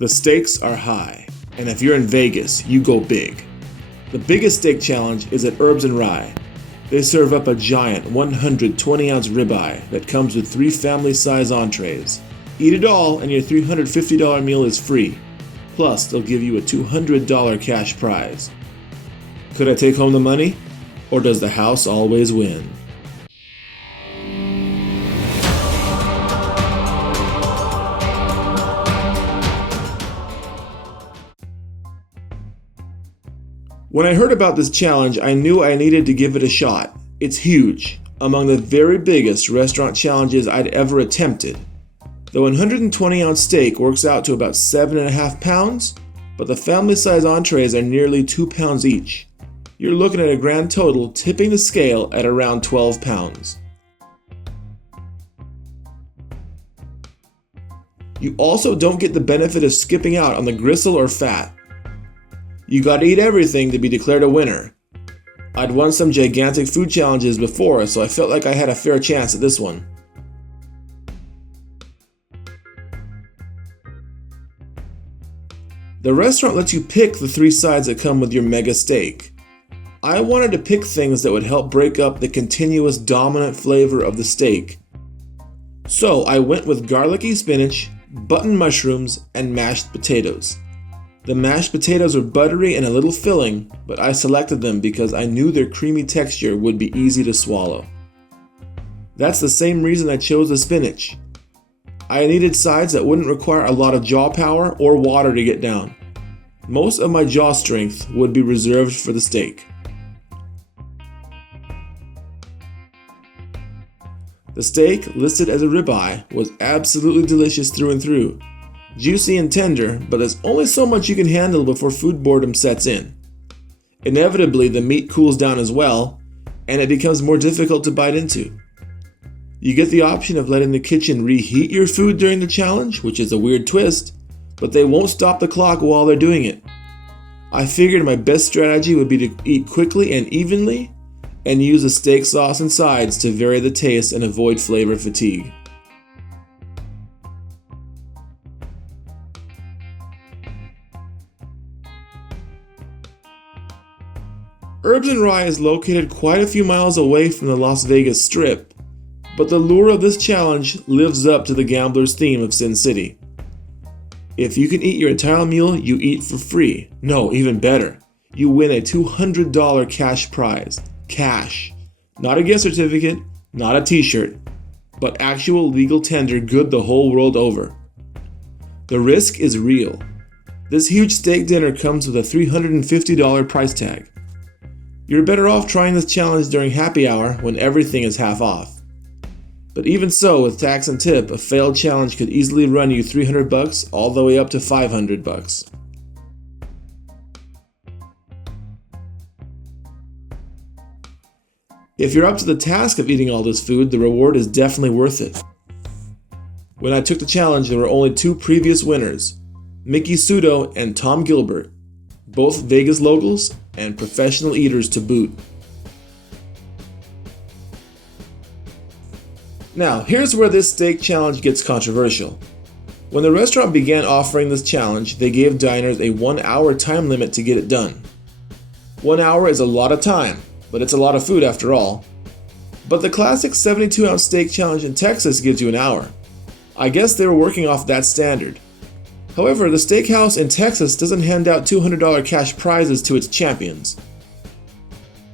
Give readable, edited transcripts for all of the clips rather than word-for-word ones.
The stakes are high, and if you're in Vegas, you go big. The biggest steak challenge is at Herbs & Rye. They serve up a giant 120-ounce ribeye that comes with 3 family-size entrees. Eat it all and your $350 meal is free. Plus, they'll give you a $200 cash prize. Could I take home the money? Or does the house always win? When I heard about this challenge, I knew I needed to give it a shot. It's huge, among the very biggest restaurant challenges I'd ever attempted. The 120-ounce steak works out to about 7.5 pounds, but the family-size entrees are nearly 2 pounds each. You're looking at a grand total tipping the scale at around 12 pounds. You also don't get the benefit of skipping out on the gristle or fat. You gotta eat everything to be declared a winner. I'd won some gigantic food challenges before, so I felt like I had a fair chance at this one. The restaurant lets you pick the 3 sides that come with your mega steak. I wanted to pick things that would help break up the continuous dominant flavor of the steak. So I went with garlicky spinach, button mushrooms, and mashed potatoes. The mashed potatoes were buttery and a little filling, but I selected them because I knew their creamy texture would be easy to swallow. That's the same reason I chose the spinach. I needed sides that wouldn't require a lot of jaw power or water to get down. Most of my jaw strength would be reserved for the steak. The steak, listed as a ribeye, was absolutely delicious through and through. Juicy and tender, but there's only so much you can handle before food boredom sets in. Inevitably, the meat cools down as well, and it becomes more difficult to bite into. You get the option of letting the kitchen reheat your food during the challenge, which is a weird twist, but they won't stop the clock while they're doing it. I figured my best strategy would be to eat quickly and evenly, and use the steak sauce and sides to vary the taste and avoid flavor fatigue. Herbs & Rye is located quite a few miles away from the Las Vegas Strip, but the lure of this challenge lives up to the gambler's theme of Sin City. If you can eat your entire meal, you eat for free. No, even better, you win a $200 cash prize. Cash. Not a gift certificate, not a t-shirt, but actual legal tender good the whole world over. The risk is real. This huge steak dinner comes with a $350 price tag. You're better off trying this challenge during happy hour when everything is half off. But even so, with tax and tip, a failed challenge could easily run you $300 all the way up to $500. If you're up to the task of eating all this food, the reward is definitely worth it. When I took the challenge, there were only 2 previous winners, Mickey Sudo and Tom Gilbert, both Vegas locals and professional eaters to boot. Now, here's where this steak challenge gets controversial. When the restaurant began offering this challenge, they gave diners a 1-hour time limit to get it done. 1 hour is a lot of time, but it's a lot of food after all. But the classic 72-ounce steak challenge in Texas gives you an hour. I guess they were working off that standard. However, the steakhouse in Texas doesn't hand out $200 cash prizes to its champions.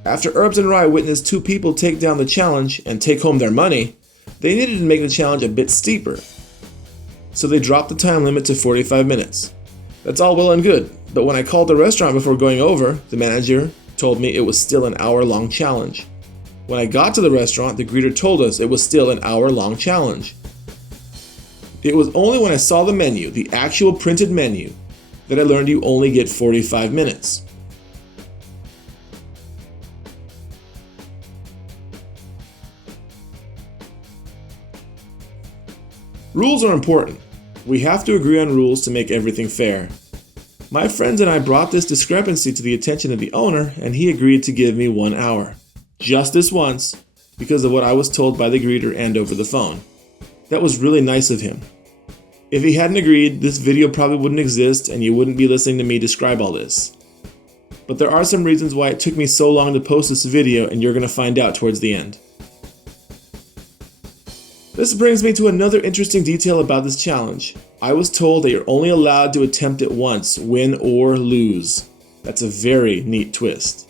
After Herbs & Rye witnessed 2 people take down the challenge and take home their money, they needed to make the challenge a bit steeper. So they dropped the time limit to 45 minutes. That's all well and good, but when I called the restaurant before going over, the manager told me it was still an hour-long challenge. When I got to the restaurant, the greeter told us it was still an hour-long challenge. It was only when I saw the menu, the actual printed menu, that I learned you only get 45 minutes. Rules are important. We have to agree on rules to make everything fair. My friends and I brought this discrepancy to the attention of the owner, and he agreed to give me 1 hour. Just this once, because of what I was told by the greeter and over the phone. That was really nice of him. If he hadn't agreed, this video probably wouldn't exist and you wouldn't be listening to me describe all this. But there are some reasons why it took me so long to post this video, and you're going to find out towards the end. This brings me to another interesting detail about this challenge. I was told that you're only allowed to attempt it once, win or lose. That's a very neat twist.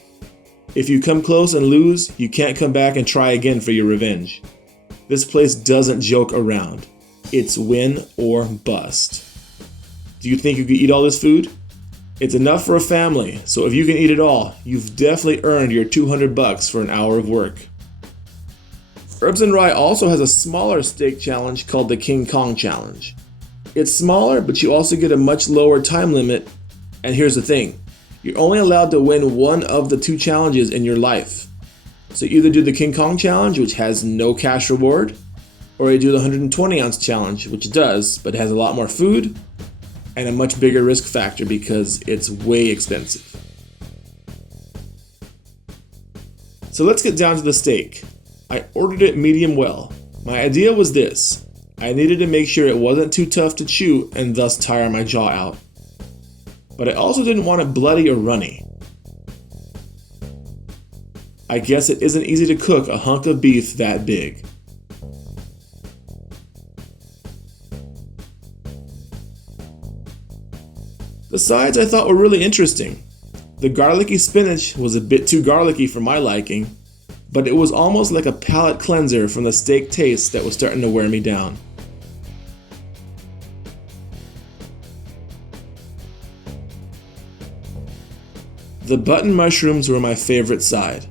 If you come close and lose, you can't come back and try again for your revenge. This place doesn't joke around. It's win or bust. Do you think you could eat all this food? It's enough for a family, so if you can eat it all, you've definitely earned your $200 for an hour of work. Herbs and Rye also has a smaller steak challenge called the King Kong Challenge. It's smaller, but you also get a much lower time limit, and here's the thing. You're only allowed to win one of the two challenges in your life. So either do the King Kong Challenge, which has no cash reward, or you do the 120 ounce challenge, which does, but has a lot more food, and a much bigger risk factor because it's way expensive. So let's get down to the steak. I ordered it medium well. My idea was this. I needed to make sure it wasn't too tough to chew and thus tire my jaw out. But I also didn't want it bloody or runny. I guess it isn't easy to cook a hunk of beef that big. The sides I thought were really interesting. The garlicky spinach was a bit too garlicky for my liking, but it was almost like a palate cleanser from the steak taste that was starting to wear me down. The button mushrooms were my favorite side.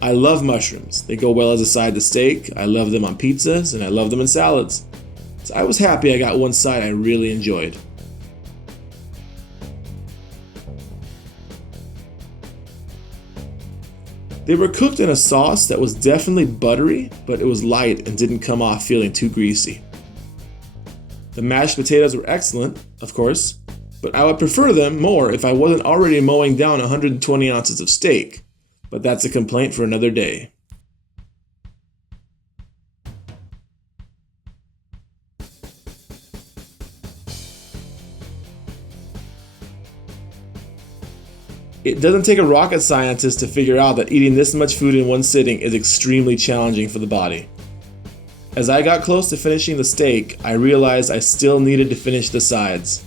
I love mushrooms. They go well as a side to steak. I love them on pizzas and I love them in salads. So I was happy I got one side I really enjoyed. They were cooked in a sauce that was definitely buttery, but it was light and didn't come off feeling too greasy. The mashed potatoes were excellent, of course, but I would prefer them more if I wasn't already mowing down 120 ounces of steak, but that's a complaint for another day. It doesn't take a rocket scientist to figure out that eating this much food in one sitting is extremely challenging for the body. As I got close to finishing the steak, I realized I still needed to finish the sides.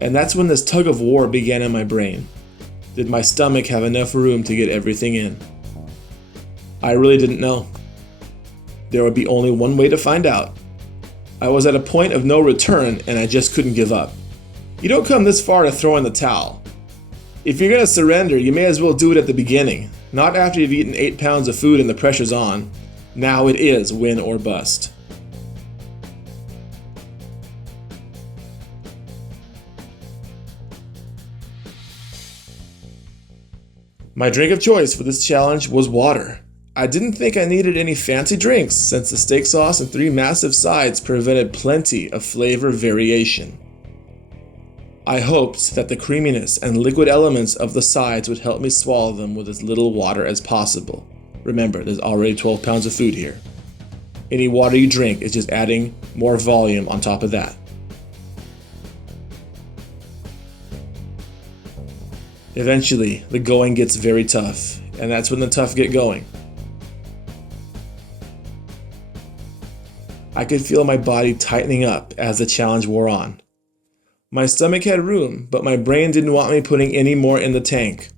And that's when this tug of war began in my brain. Did my stomach have enough room to get everything in? I really didn't know. There would be only one way to find out. I was at a point of no return and I just couldn't give up. You don't come this far to throw in the towel. If you're going to surrender, you may as well do it at the beginning, not after you've eaten 8 pounds of food and the pressure's on. Now it is win or bust. My drink of choice for this challenge was water. I didn't think I needed any fancy drinks since the steak sauce and 3 massive sides prevented plenty of flavor variation. I hoped that the creaminess and liquid elements of the sides would help me swallow them with as little water as possible. Remember, there's already 12 pounds of food here. Any water you drink is just adding more volume on top of that. Eventually, the going gets very tough, and that's when the tough get going. I could feel my body tightening up as the challenge wore on. My stomach had room, but my brain didn't want me putting any more in the tank.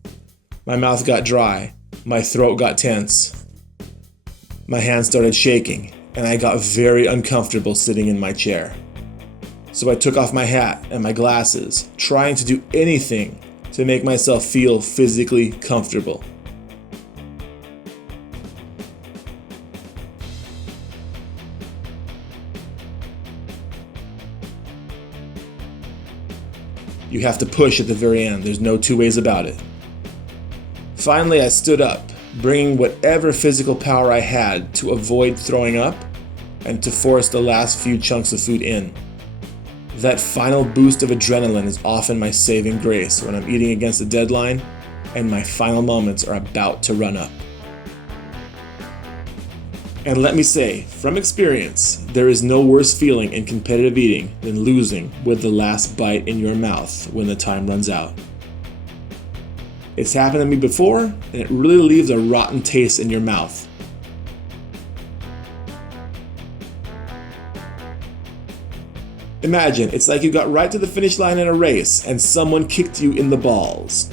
My mouth got dry, my throat got tense. My hands started shaking, and I got very uncomfortable sitting in my chair. So I took off my hat and my glasses, trying to do anything to make myself feel physically comfortable. You have to push at the very end. There's no two ways about it. Finally, I stood up, bringing whatever physical power I had to avoid throwing up and to force the last few chunks of food in. That final boost of adrenaline is often my saving grace when I'm eating against a deadline and my final moments are about to run up. And let me say, from experience, there is no worse feeling in competitive eating than losing with the last bite in your mouth when the time runs out. It's happened to me before, and it really leaves a rotten taste in your mouth. Imagine, it's like you got right to the finish line in a race and someone kicked you in the balls.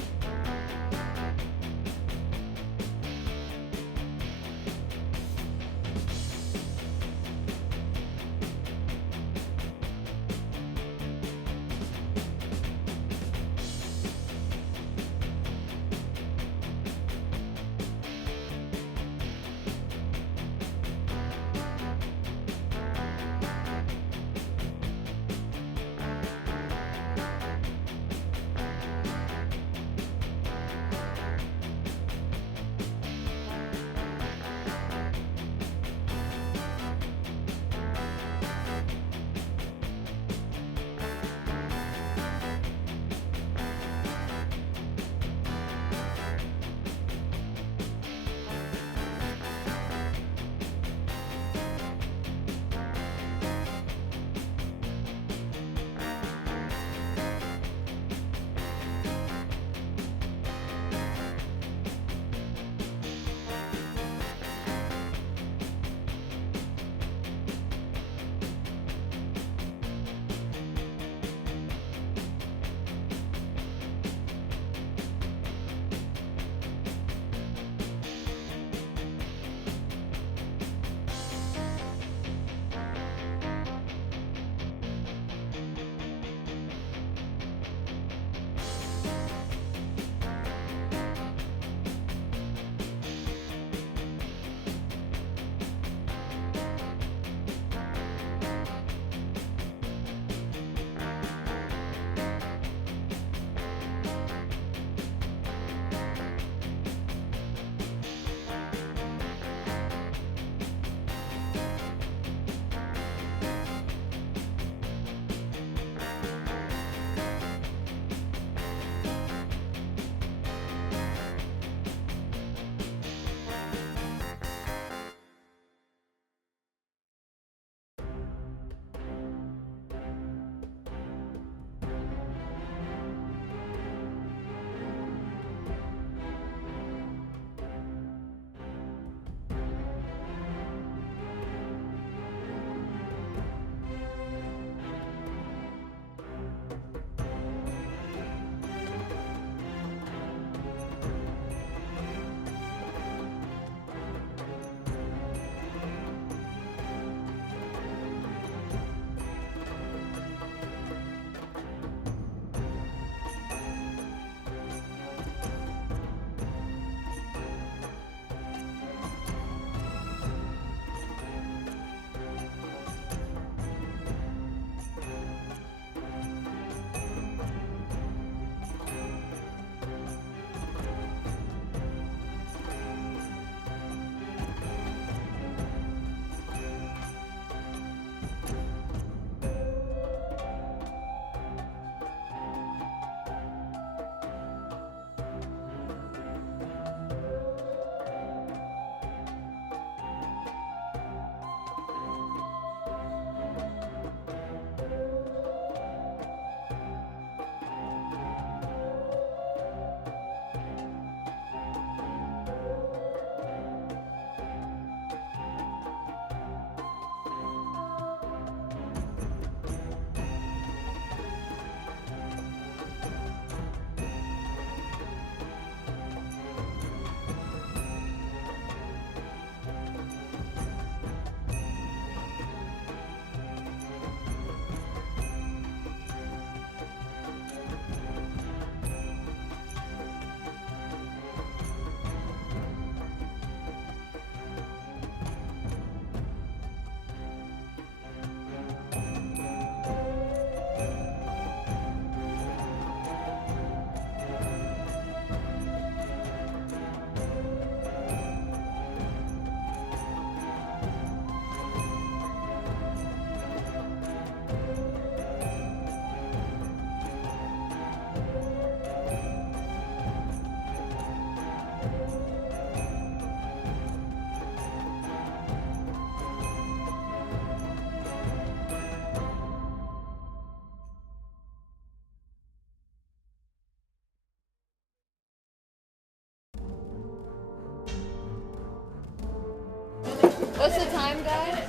What's the time, guy?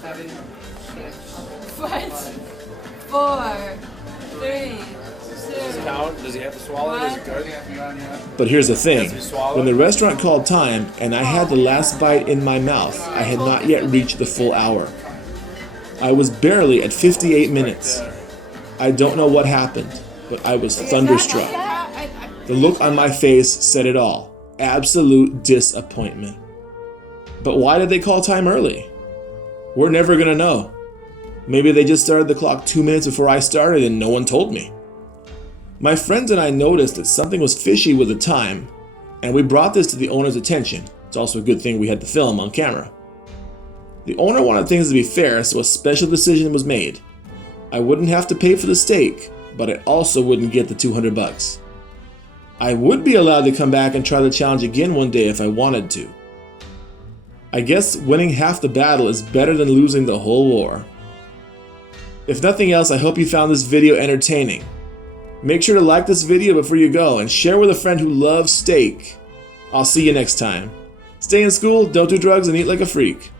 7, 6, What? 4, 3, 2. Count? Does he have to swallow it? Is it good? But here's the thing. Has to be swallowed? When the restaurant called time and I had the last bite in my mouth, I had not yet reached the full hour. I was barely at 58 minutes. I don't know what happened, but I was thunderstruck. The look on my face said it all. Absolute disappointment. But why did they call time early? We're never gonna know. Maybe they just started the clock 2 minutes before I started and no one told me. My friends and I noticed that something was fishy with the time, and we brought this to the owner's attention. It's also a good thing we had the film on camera. The owner wanted things to be fair, so a special decision was made. I wouldn't have to pay for the steak, but I also wouldn't get the $200. I would be allowed to come back and try the challenge again one day if I wanted to. I guess winning half the battle is better than losing the whole war. If nothing else, I hope you found this video entertaining. Make sure to like this video before you go and share with a friend who loves steak. I'll see you next time. Stay in school, don't do drugs, and eat like a freak.